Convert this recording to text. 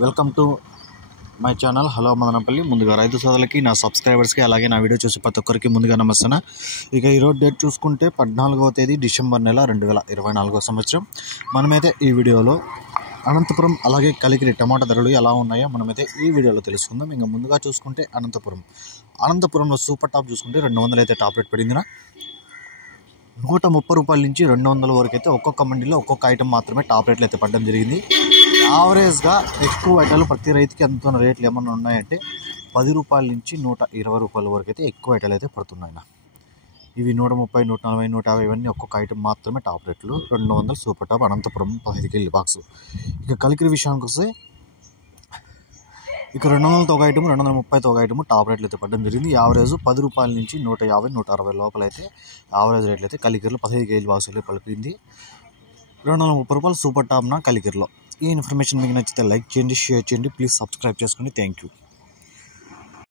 Welcome to my channel hello Madanapalle. ముందుగా రైతు సోదరులకి, నా సబ్స్క్రైబర్స్కి, అలాగే నా వీడియో చూసి ప్రతి ఒక్కరికి ముందుగా నమస్తే. ఇక ఈరోజు డేట్ చూసుకుంటే 14వ తేదీ డిసెంబర్ నెల 2024 సంవత్సరం. మనమైతే ఈ వీడియోలో అనంతపురం అలాగే కలికిరి టమాటా ధరలు ఎలా ఉన్నాయో మనమైతే ఈ వీడియోలో తెలుసుకుందాం. ఇంకా ముందుగా చూసుకుంటే అనంతపురంలో సూపర్ టాప్ చూసుకుంటే 200 అయితే టాప్ రేట్ పడిందిన. 130 రూపాయల నుంచి 200 వరకు అయితే ఒక్కొక్క మండీలో ఒక్కొక్క ఐటమ్ మాత్రమే టాప్ రేట్లు అయితే పడడం జరిగింది. యావరేజ్గా ఎక్కువ ఐటాలు ప్రతి రైతుకి అందుతున్న రేట్లు ఏమన్నా ఉన్నాయంటే 10 రూపాయల నుంచి 120 రూపాయల వరకు అయితే ఎక్కువ ఐటాలు అయితే పడుతున్నాయి. ఇవి 130, 140, 150 ఇవన్నీ ఒక్కొక్క ఐటమ్ మాత్రమే టాప్ రేట్లు. 200 super top Anantapur 15 KG box. ఇక కలికిరి విషయానికి వస్తే ఇక 200తో ఒక ఐటమ్, 230తో ఒక ఐటమ్ టాప్ రేట్లు అయితే పడడం జరిగింది. యావరేజ్ 10 రూపాయల నుంచి 150, 160 లోపల అయితే యావరేజ్ రేట్లు అయితే కలికిరిలో 15 కేజీ బాక్స్ అయితే పలికింది. 230 రూపాయలు సూపర్ టాప్న కలికిరిలో. ఈ ఇన్ఫర్మేషన్ మీకు నచ్చితే లైక్ చేయండి, షేర్ చేయండి, ప్లీజ్ సబ్స్క్రైబ్ చేసుకోండి. Thank you.